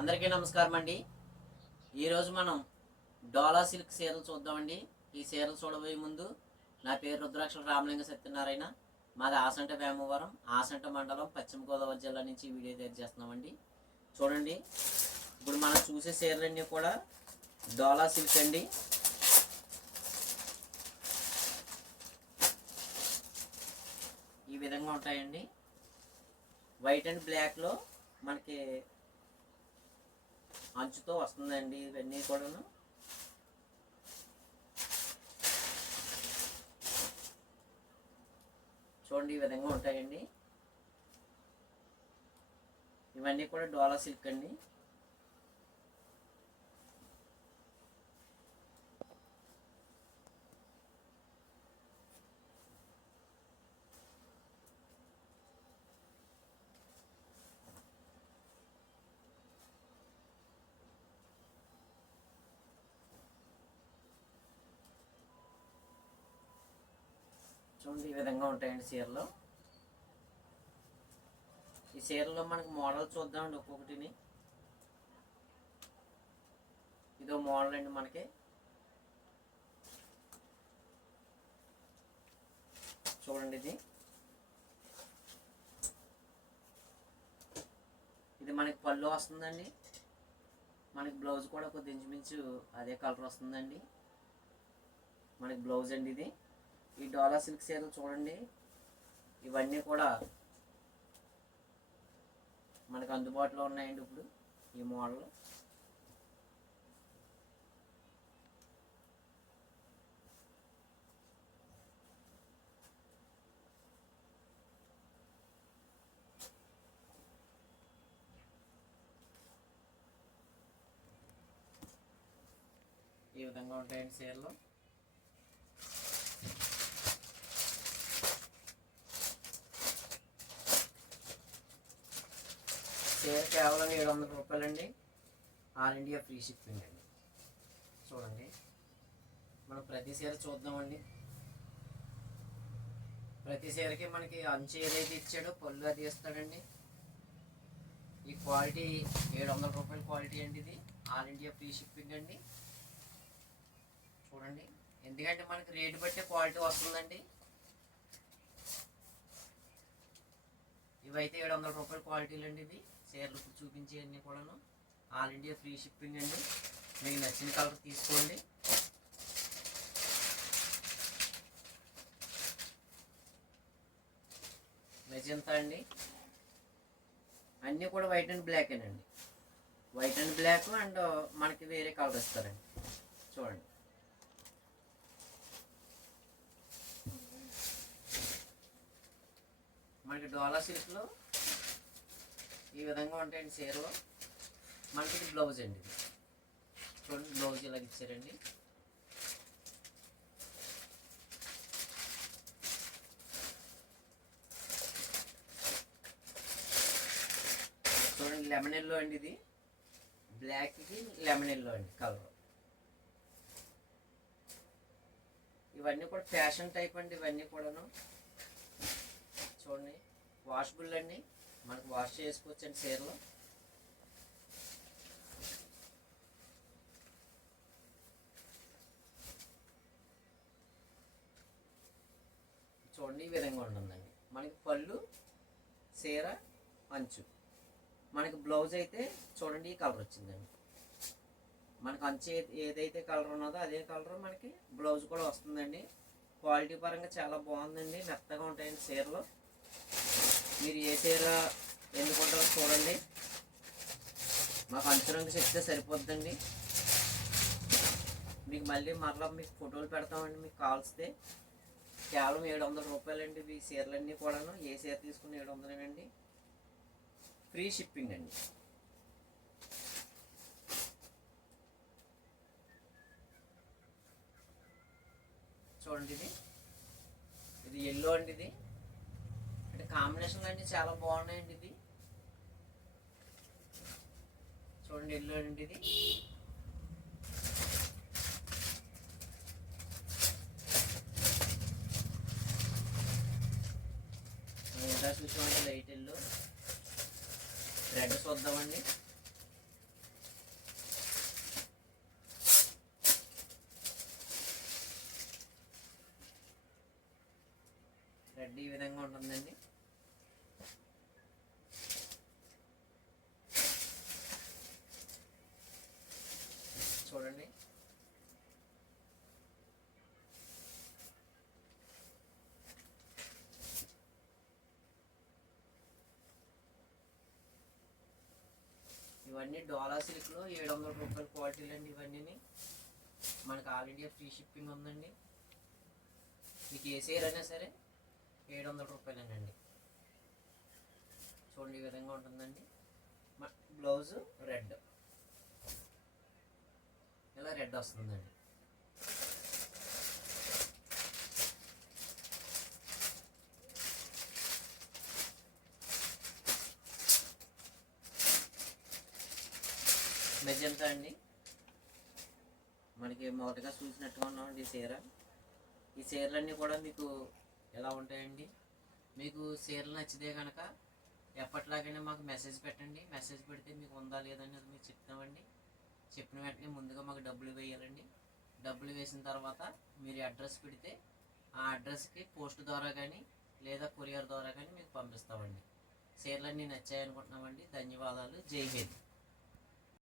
అందరికీ నమస్కారం అండి. ఈరోజు మనం డోలా సిల్క్ చీరలు చూద్దామండి. ఈ చీరలు చూడబోయే ముందు నా పేరు రుద్రాక్షల రామలింగ సత్యనారాయణ. మాది ఆసంట వేమవరం ఆసంట మండలం పశ్చిమ గోదావరి జిల్లా నుంచి వీడియో తయారు చేస్తున్నామండి. చూడండి. ఇప్పుడు మనం చూసే చీరలన్నీ కూడా డోలా సిల్క్ అండి. ఈ విధంగా ఉంటాయండి. వైట్ అండ్ బ్లాక్లో మనకి అంచుతో వస్తుందండి ఇవన్నీ కూడాను. చూడండి ఈ విధంగా ఉంటాయండి. ఇవన్నీ కూడా డోలా సిల్క్ అండి. చూడండి ఈ విధంగా ఉంటాయండి చీరలు. ఈ చీరలో మనకి మోడల్ చూద్దామండి ఒక్కొక్కటిని. ఇదో మోడల్ అండి మనకి. చూడండి ఇది. ఇది మనకి పళ్ళు వస్తుందండి. మనకి బ్లౌజ్ కూడా కొద్ది ఇంచుమించు అదే కలర్ వస్తుందండి. మనకి బ్లౌజ్ అండి ఇది. ఈ డోలా సిల్క్ చీరలు చూడండి. ఇవన్నీ కూడా మనకు అందుబాటులో ఉన్నాయండి ఇప్పుడు ఈ మోడల్. ఈ విధంగా ఉంటాయండి చీరలు. కేవలం ఏడు వందల రూపాయలండి. ఆల్ ఇండియా ఫ్రీ షిప్పింగ్ అండి. చూడండి. మనం ప్రతి చీర చూద్దామండి. ప్రతి చీరకి మనకి అంచు ఏదైతే ఇచ్చాడో పళ్ళు అది ఇస్తాడండి. ఈ క్వాలిటీ ఏడు వందల రూపాయల క్వాలిటీ అండి ఇది. ఆల్ ఇండియా ఫ్రీ షిప్పింగ్ అండి. చూడండి. ఎందుకంటే మనకి రేటు బట్టి క్వాలిటీ వస్తుందండి. ఇవైతే ఏడు వందల రూపాయల క్వాలిటీలు అండి ఇవి. చీరలు ఇప్పుడు కూడాను. ఆల్ ఇండియా ఫ్రీ షిప్పింగ్ అండి. మీకు నచ్చిన కలర్ తీసుకోండి. మెజంతా అండి? అన్నీ కూడా వైట్ అండ్ బ్లాక్ అండి వైట్ అండ్ బ్లాక్ అండ్ మనకి వేరే కలర్ ఇస్తారండి చూడండి. మనకి డోలా సిల్క్లో ఈ విధంగా ఉంటాయండి చీరలు. మనకి ఇది బ్లౌజ్ అండి చూడండి బ్లౌజ్ ఇలా ఇచ్చారండి. చూడండి లెమన్ ఎల్లో అండి ఇది. బ్లాక్కి లెమన్ ఎల్లో అండి కలర్. ఇవన్నీ కూడా ఫ్యాషన్ టైప్ అండి ఇవన్నీ కూడాను. చూడండి వాషబుల్ అండి. మనకు వాష్ చేసుకోవచ్చండి చీరలు. చూడండి ఈ విధంగా ఉంటుందండి. మనకి పళ్ళు చీర అంచు. మనకి బ్లౌజ్ అయితే చూడండి ఈ కలర్ వచ్చిందండి. మనకు అంచు ఏదైతే కలర్ ఉన్నదో అదే కలర్ మనకి బ్లౌజ్ కూడా వస్తుందండి. క్వాలిటీ పరంగా చాలా బాగుందండి. మెత్తగా ఉంటాయండి చీరలు. మీరు ఏ చీర ఎన్నుకుంటారో చూడండి. మాకు అంచు రంగు చెప్తే సరిపోద్దండి. మీకు మళ్ళీ మరలా మీకు ఫోటోలు పెడతామండి మీకు కావాల్స్తే. కేవలం ఏడు వందల రూపాయలండి ఈ చీరలన్నీ కూడాను. ఏ చీర తీసుకుని ఏడు వందలేనండి ఫ్రీ షిప్పింగ్ అండి. చూడండి ఇది. ఇది ఎల్లో అండి ఇది. కాంబినేషన్లు అండి చాలా బాగున్నాయండి ఇది చూడండి ఎల్లో అండి ఇది. ఇంకా చూసామండి లైట్ ఎల్లో. రెడ్ చూద్దామండి. రెడ్ ఈ విధంగా ఉంటుందండి. చూడండి. ఇవన్నీ డోలా సిల్క్లో ఏడు వందల రూపాయల క్వాలిటీలు అండి ఇవన్నీ మనకు ఆల్ ఇండియా ఫ్రీ షిప్పింగ్ ఉందండి. మీకు ఏ సేర్ అయినా సరే ఏడు వందల రూపాయలేనండి. చూడండి ఈ విధంగా ఉంటుందండి. Blouse red. ఇలా రెడ్ వస్తుందండి. మెజంతా అండి? మనకి మొదటగా చూసినట్టుగా ఉన్నామండి ఈ చీర. ఈ చీరలన్నీ కూడా మీకు ఎలా ఉంటాయండి? మీకు చీరలు నచ్చితే కనుక ఎప్పటిలాగైనా మాకు మెసేజ్ పెట్టండి. మెసేజ్ పెడితే మీకు ఉందా లేదని అది మీకు చెప్తామండి. చెప్పిన వెంటనే ముందుగా మాకు డబ్బులు వేయాలండి. డబ్బులు వేసిన తర్వాత మీరు అడ్రస్ పెడితే ఆ అడ్రస్కి పోస్ట్ ద్వారా కానీ లేదా కొరియర్ ద్వారా కానీ మీకు పంపిస్తామండి. చీరలన్నీ నచ్చాయనుకుంటున్నామండి. ధన్యవాదాలు. జై హింద్.